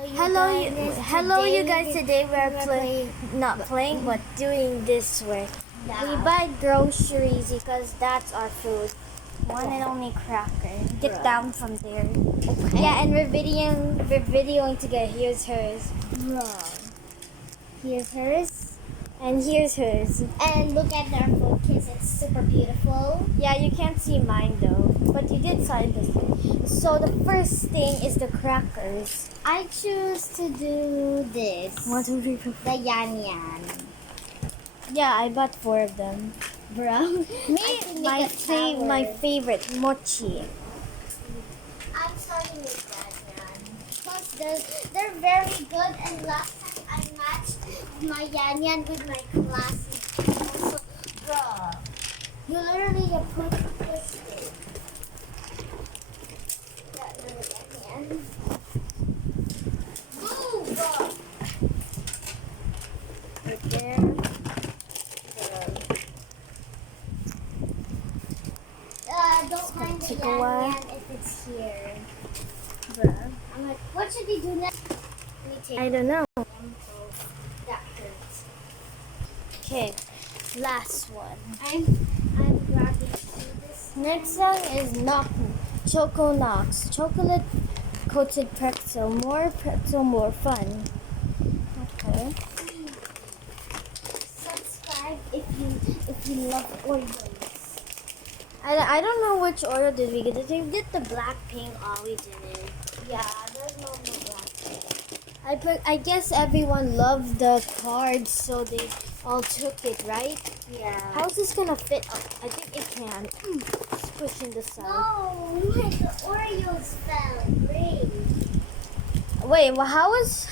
Hello, you guys. Today we're not playing, but doing this work. We buy groceries because that's our food. One and only cracker. Get down from there. Okay. Yeah, and we're videoing together. Here's hers. Here's hers. And here's hers. And look at their food kiss. It's super beautiful. Yeah, you can't see mine though, but you did sign this. So the first thing is the crackers. I choose to do this. 1, 2, 3, 4. The yan yan. Yeah, I bought 4 of them. Bro. My favorite mochi. I'm starting with yan yan. Because they're very good, and last time I matched my yan yan with my classic. Also, bro. You literally push it. That little yan yan. Move! Right there. Don't mind the take a yan while. yan if it's here. Bruh. I'm like, what should we do next? Let me take I don't know. that hurts. Okay, last one. I'm grabbing this. Next song is Choco Knox. Chocolate coated pretzel. More pretzel, more fun. Okay. Subscribe if you love Oreos. I don't know which order did we get. Did we get the Blackpink? Oh, we didn't. Yeah, there's no more black. I guess everyone loved the cards, so they all took it, right? Yeah. How's this gonna fit up? I think it can. Push in the side. No, the Oreos fell. Great. Wait, well, how is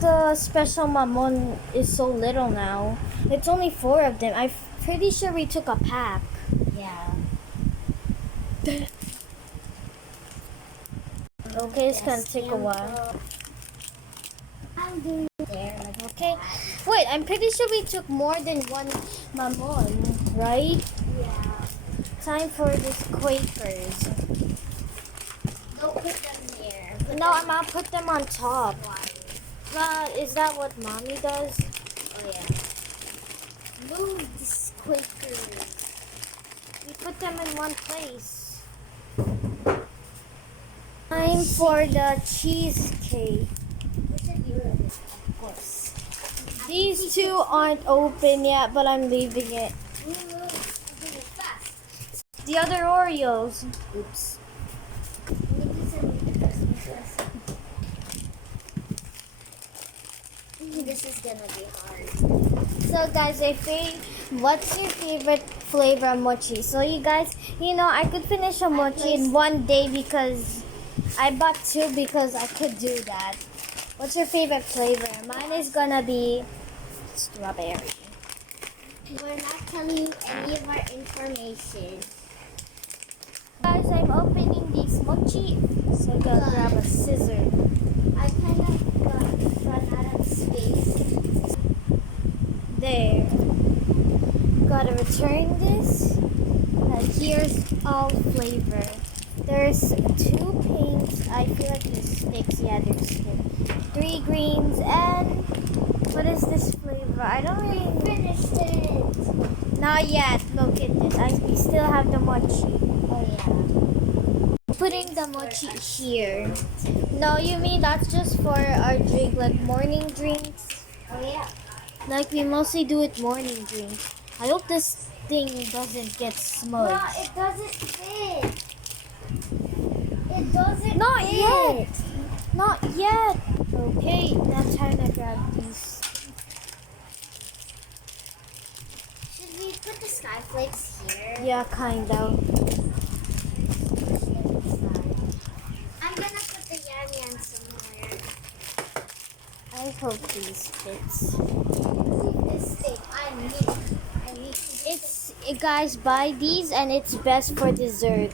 the special mamon is so little now? It's only 4 of them. I'm pretty sure we took a pack. Yeah. Okay, it's gonna take a while. I'm doing there. Like Okay, wait, I'm pretty sure we took more than 1 mamon, right? yeah. Time for this Quakers. Don't put them there. No, I'm gonna put them on top. Why? Is that what mommy does? Oh yeah. Move this Quaker. We put them in one place. Time for the cheesecake. Of course. These 2 aren't open yet, but I'm leaving it. Fast. The other Oreos. Oops. This is gonna be hard. So guys, what's your favorite flavor of mochi? So you guys, I could finish a mochi in 1 day because I bought 2 because I could do that. What's your favorite flavor? Mine is gonna be strawberry. We're not telling you any of our information. Guys, I'm opening these mochi. So I'm gonna grab a scissor. I kind of run out of space. There. Gotta return this. And here's all flavor. There's 2 pinks. I feel like there's sticks. Yeah, there's sticks. 3 greens and what is this flavor? I don't really Finished it. Not yet. Look at this. We still have the mochi. Oh yeah. Putting the mochi here. No, you mean that's just for our drink, like morning drinks? Oh yeah. Like we mostly do it morning drinks. I hope this thing doesn't get smudged. No, it doesn't fit. It doesn't Not fit. yet. Not yet. Okay, now time to grab these. Should we put the sky flakes here? Yeah, kind of. I'm gonna put the yan yan somewhere. I hope these fits. This thing, I need Guys, buy these and it's best for dessert.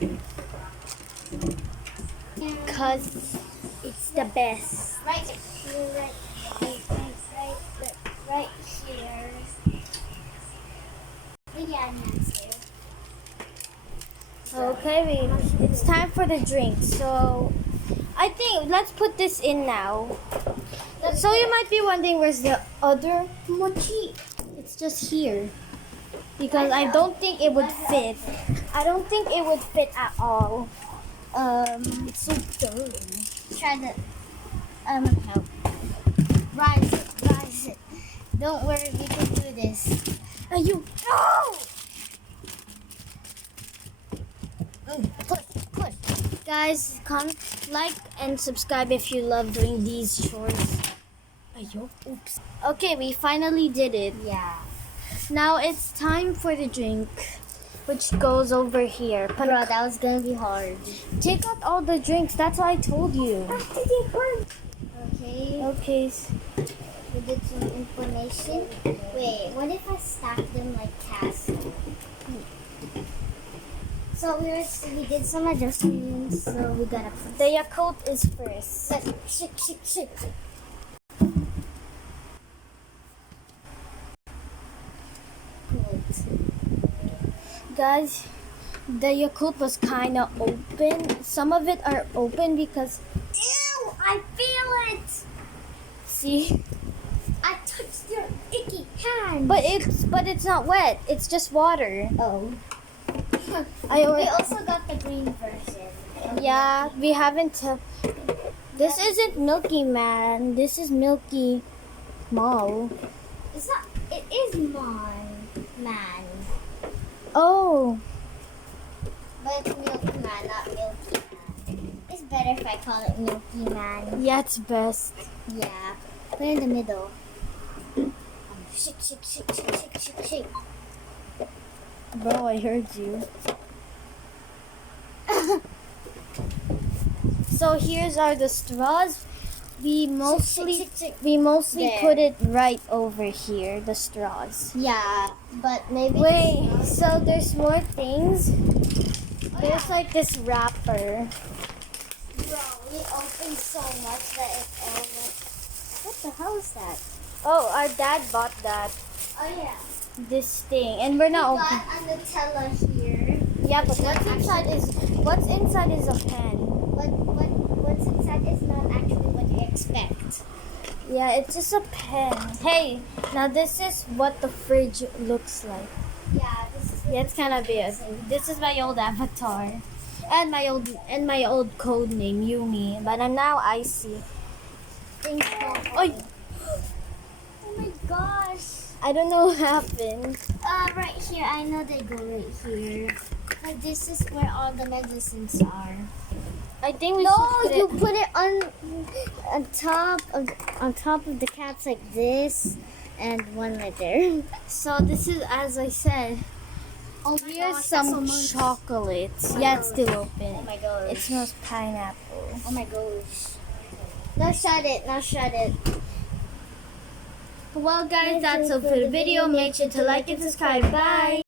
Cause it's the best. right here, right here. The yan yan's here. Okay, it's time for the drink. So I think let's put this in now. So you might be wondering where's the other mochi. It's just here. Because I don't think it would fit. I don't think it would fit at all. It's so dirty. Try to help. Rise it. Don't worry, we can do this. Are you? No! Push. Guys, comment, like, and subscribe if you love doing these chores. Ayo, oops. Okay, we finally did it. Yeah. Now it's time for the drink, which goes over here. Bro, that was gonna be hard. Take out all the drinks. That's what I told you. Okay. Okay. We did some information. Wait, what if I stack them like castle? So we did some adjustments. So we gotta put The Yakult is first. shake. Guys, the Yakult was kind of open. Some of it are open because, Ew! I feel it. see, I touched your icky hand. but it's not wet. It's just water. Oh. I We already, also got the green version. yeah, we haven't. This isn't Milky Man. This is Milky Mall. It's not. It is man. Oh, But it's Milky Man, not Milky Man. It's better if I call it Milky Man. yeah, it's best. Yeah. Put it in the middle. Shake. Bro, I heard you. So here's are the straws. We mostly There. put it right over here. The straws. Yeah, but maybe. Wait, so there's more things. There's like this wrapper. Bro, we opened so much that it's all like. What the hell is that? Oh, our dad bought that. Oh yeah. This thing, and we're not We open. got a Nutella here. Yeah, but It's not what's inside is a pen. What's inside is not actually what you expect. Yeah, it's just a pen. Hey, now this is what the fridge looks like. Yeah, this is. Yeah, it's kind of big. This is my old avatar, and my old code name Yumi. But I'm now Icy. Things don't. Oy. Oh my gosh. I don't know what happened. Right here. I know they go right here. But this is where all the medicines are. I think we No, should you put put it on top of the caps like this, and one right there. So this is, as I said, Oh here's some chocolate. Yeah, it's still open. Oh my gosh. It smells pineapple. Oh my gosh. Now shut it. Well, guys, that's all for the video. Make sure to like and subscribe. Bye.